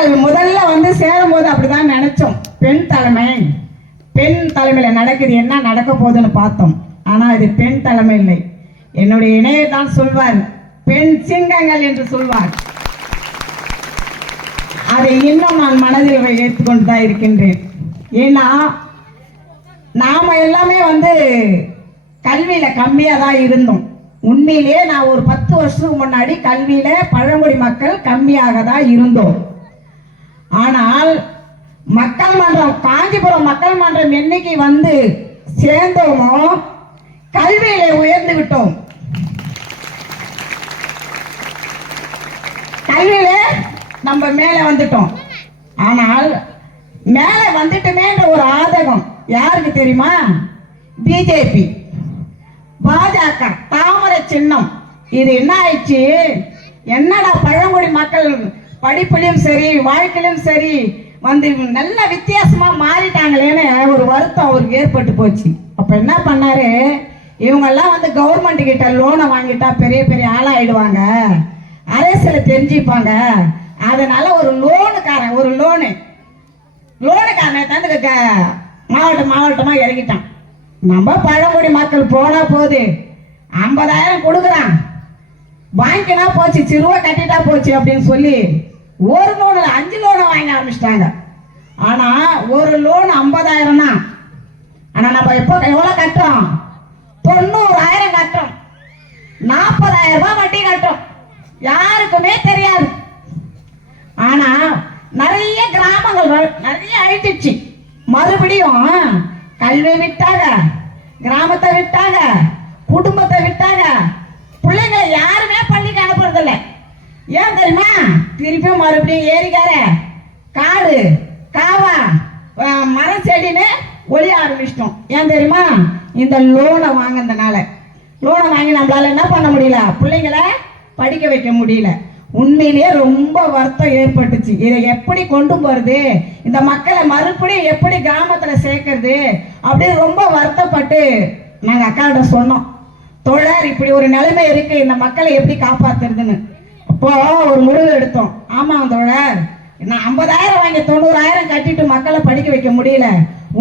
நாங்கள் முதல்ல வந்து சேரும்போது அப்படிதான் நினைச்சோம். பெண் தலைமை. பெண் தலைமையில நடக்குது என்ன நடக்க போகுதுன்னு பார்த்தோம். ஆனா இது பெண் தலைமை இல்லை. என்னுடைய இணையை தான் சொல்வார் பெண் சிங்கங்கள் என்று சொல்வார். அதை இன்னும் நான் மனதில் ஏற்றுக்கொண்டு தான் இருக்கின்றேன். ஏன்னா நாம எல்லாமே வந்து கல்வியில கம்மியா தான் இருந்தோம். உண்மையிலேயே நான் ஒரு பத்து வருஷத்துக்கு முன்னாடி கல்வியில பழங்குடி மக்கள் கம்மியாக தான் இருந்தோம். ஆனால் மக்கள் மன்றம் காஞ்சிபுரம் மக்கள் மன்றம் என்னைக்கு வந்து சேர்ந்தோமோ கல்வியிலே உயர்ந்து விட்டோம். கல்வியிலே நம்ம மேல வந்துட்டோம். ஆனால் மேல வந்துட்டுமேன்ற ஒரு ஆதகம் யாருக்கு தெரியுமா? பிஜேபி. பாஜக தாமரை சின்னம். இது என்ன ஆயிடுச்சு? என்னடா பழங்குடி மக்கள் படிப்புலையும் சரி வாழ்க்கையிலும் சரி வந்து நல்ல வித்தியாசமா மாறிட்டாங்களேன்னு ஒரு வருத்தம் அவருக்கு ஏற்பட்டு போச்சு. அப்ப என்ன பண்ணாரு? இவங்கெல்லாம் வந்து கவர்மெண்ட் கிட்ட லோனை வாங்கிட்டா பெரிய பெரிய ஆளாயிடுவாங்க. அரசியல தெரிஞ்சுப்பாங்க. அதனால ஒரு லோனுக்காரன் ஒரு லோனு லோனுக்காரனை தந்து மாவட்டம் மாவட்டமா இறங்கிட்டான். நம்ம பழங்குடி மக்கள் போனா போகுது ஐம்பதாயிரம் கொடுக்குறான். வாங்கினா போச்சு சிறுவ கட்டிட்டா போச்சு அப்படின்னு சொல்லி ஒரு லோன் அஞ்சு லோனை வாங்க ஆரம்பிச்சிட்டாங்க. ஆனா ஒரு லோன் ஐம்பதாயிரம் தான் ஆனா நம்ம எப்போ எவ்வளோ கட்டுறோம்? தொண்ணூறாயிரம் கட்டுறோம். நாற்பதாயிரம் ரூபாய் வட்டி கட்டுறோம். யாருக்குமே தெரியாது. ஆனா நிறைய கிராமங்கள் நிறைய அழிச்சிச்சு மறுபடியும் கல்வி விட்டாங்க கிராமத்தை விட்டாங்க குடும்பத்தை விட்டாங்க. பிள்ளைங்களை யாருமே பள்ளிக்கு ஏன் தெரியுமா? திருப்பியும் மறுபடியும் ஏரிக்கார காடு காவா மர மரம் செடின்னு ஒளிய ஆரம்பிச்சிட்டோம். ஏன் தெரியுமா? இந்த லோனை வாங்கினதுனால. லோனை வாங்கி நம்மளால என்ன பண்ண முடியல? பிள்ளைங்களை படிக்க வைக்க முடியல. உண்மையிலேயே ரொம்ப வருத்தம் ஏற்பட்டுச்சு. இதை எப்படி கொண்டு போறது? இந்த மக்களை மறுபடியும் எப்படி கிராமத்துல சேர்க்கறது? அப்படின்னு ரொம்ப வருத்தப்பட்டு நாங்கள் அக்காட்ட சொன்னோம். தொழர் இப்படி ஒரு நிலைமை இருக்கு. இந்த மக்களை எப்படி காப்பாத்துறதுன்னு? அப்போ ஒரு முடிவு எடுத்தோம். ஆமா தோழர். நான் ஐம்பதாயிரம் வாங்கி தொண்ணூறாயிரம் கட்டிட்டு மக்களை படிக்க வைக்க முடியல.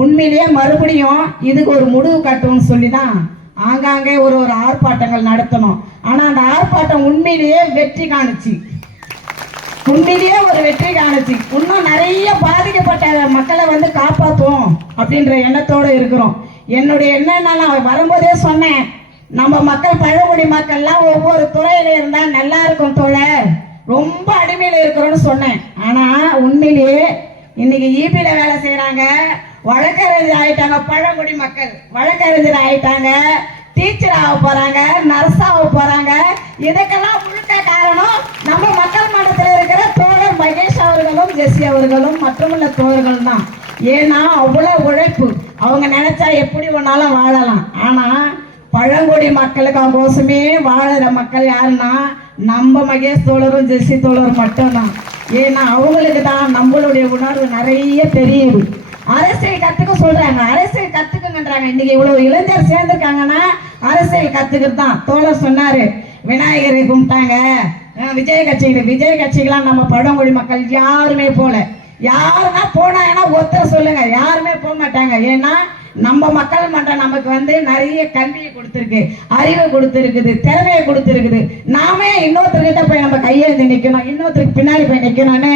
உண்மையிலேயே மறுபடியும் இதுக்கு ஒரு முடிவு கட்டணும்னு சொல்லி தான் ஆங்காங்கே ஒரு ஒரு ஆர்ப்பாட்டங்கள் நடத்தணும். ஆனா அந்த ஆர்ப்பாட்டம் உண்மையிலேயே வெற்றி காணுச்சு. உண்மையிலேயே ஒரு வெற்றி காணுச்சு. இன்னும் நிறைய பாதிக்கப்பட்ட மக்களை வந்து காப்பாற்றுவோம் அப்படின்ற எண்ணத்தோடு இருக்கிறோம். என்னுடைய எண்ணம் நான் வரும்போதே சொன்னேன். நம்ம மக்கள் பழங்குடி மக்கள்லாம் ஒவ்வொரு துறையில இருந்தா நல்லா இருக்கும் தோழர் ரொம்ப அடிமையில இருக்கிறோம்னு சொன்னேன். ஆனா உண்மையிலேயே இன்னைக்கு ஈபில வேலை செய்யறாங்க வழக்கறிஞர் ஆயிட்டாங்க பழங்குடி மக்கள். வழக்கறிஞர் ஆயிட்டாங்க. டீச்சர் ஆக போறாங்க நர்ஸ் ஆக போறாங்க. இதுக்கெல்லாம் முழுக்க காரணம் நம்ம மக்கள் மன்றத்தில் இருக்கிற தோழர் மகேஷ் அவர்களும் ஜெஸ்ஸி அவர்களும் மற்றுமுள்ள தோழர்கள் தான் ஏன்னா அவ்வளோ உழைப்பு. அவங்க நினைச்சா எப்படி ஒன்னாலும் வாழலாம். பழங்குடி மக்களுக்கு கோசமே வாழற மக்கள் யாருன்னா நம்ம மகேஷ் தோழரும் ஜெசி தோழரும் மட்டும்தான். ஏன்னா அவங்களுக்கு தான் நம்மளுடைய உணர்வு நிறைய தெரியுது. அரசியல் கத்துக்க சொல்றாங்க. அரசியல் கத்துக்குங்கன்றாங்க. இன்னைக்கு இவ்வளவு இளைஞர் சேர்ந்திருக்காங்கன்னா அரசியல் கத்துக்கிறது தான். தோழர் சொன்னாரு விநாயகரை கும்பிட்டாங்க. விஜய விஜய் கட்சிகள் விஜய கட்சிகளாம் நம்ம பழங்குடி மக்கள் யாருமே போல. யாருன்னா போனாங்கன்னா ஒருத்தர் சொல்லுங்க. யாருமே போக மாட்டாங்க. ஏன்னா நம்ம மக்கள் மன்றம் நமக்கு வந்து நிறைய கல்வியை கொடுத்துருக்கு அறிவை கொடுத்துருக்குது திறமையை கொடுத்துருக்குது. நாமே இன்னொருத்தர்கிட்ட போய் நம்ம கையெழுந்து நிற்கணும் இன்னொருத்தருக்கு பின்னாடி போய் நிற்கணும்னு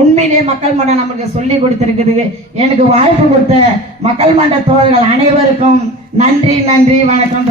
உண்மையிலே மக்கள் மன்றம் நமக்கு சொல்லி கொடுத்துருக்குது. எனக்கு வாய்ப்பு கொடுத்த மக்கள் மன்ற தோழர்கள் அனைவருக்கும் நன்றி நன்றி வணக்கம்.